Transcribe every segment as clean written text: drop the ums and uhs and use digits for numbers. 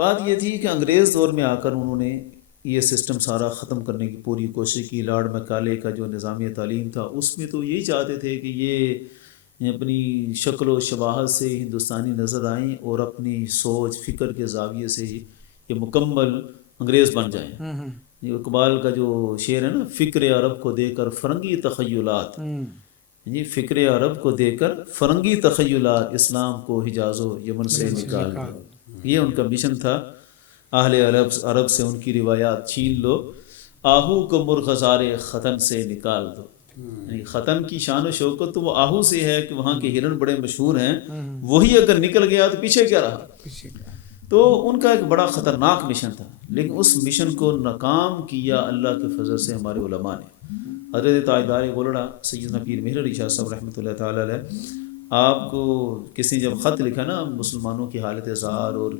بات یہ تھی کہ انگریز دور میں آ کر انہوں نے یہ سسٹم سارا ختم کرنے کی پوری کوشش کی. لارڈ میکالے کا جو نظام تعلیم تھا اس میں تو یہی چاہتے تھے کہ یہ اپنی شکل و شباہت سے ہندوستانی نظر آئیں اور اپنی سوچ فکر کے زاویے سے ہی یہ مکمل انگریز بن جائیں. یہ اقبال کا جو شعر ہے نا، فکر عرب کو دے کر فرنگی تخیلات، جی فکر عرب کو دے کر فرنگی تخیلات، اسلام کو حجاز و یمن سے نکال دو. یہ ان کا مشن تھا. اہل عرب سے ان کی روایات چھین لو، آہو کو مرغزار ختن سے نکال دو. یعنی ختن کی شان و شوکت تو وہ آہو سے ہے کہ وہاں کے ہرن بڑے مشہور ہیں، وہی اگر نکل گیا تو پیچھے کیا رہا. تو ان کا ایک بڑا خطرناک مشن تھا، لیکن اس مشن کو ناکام کیا اللہ کے فضل سے ہمارے علماء نے. حضرت تاجدار گولڑا سیدنا پیر مہر علی شاہ صاحب رحمۃ اللہ تعالیٰ علیہ، آپ کو کسی نے جب خط لکھا نا مسلمانوں کی حالت زار اور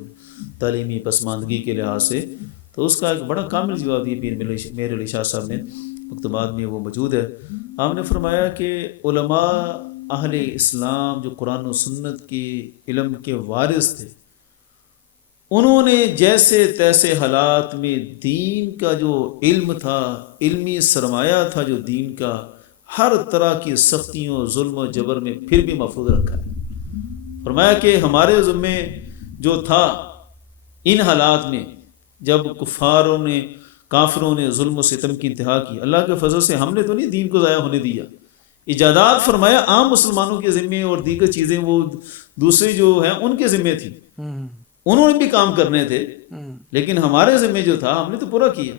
تعلیمی پسماندگی کے لحاظ سے، تو اس کا ایک بڑا کامل جواب دیا پیر مہر علی شاہ صاحب نے، مکتوبات میں وہ موجود ہے. آپ نے فرمایا کہ علماء اہل اسلام جو قرآن و سنت کے علم کے وارث تھے، انہوں نے جیسے تیسے حالات میں دین کا جو علم تھا، علمی سرمایہ تھا جو دین کا، ہر طرح کی سختیوں ظلم و جبر میں پھر بھی محفوظ رکھا ہے. فرمایا کہ ہمارے ذمے جو تھا ان حالات میں جب کافروں نے ظلم و ستم کی انتہا کی، اللہ کے فضل سے ہم نے تو نہیں دین کو ضائع ہونے دیا. ایجادات فرمایا عام مسلمانوں کے ذمے اور دیگر چیزیں وہ دوسری جو ہیں ان کے ذمے تھی، انہوں نے بھی کام کرنے تھے، لیکن ہمارے ذمے جو تھا ہم نے تو پورا کیا.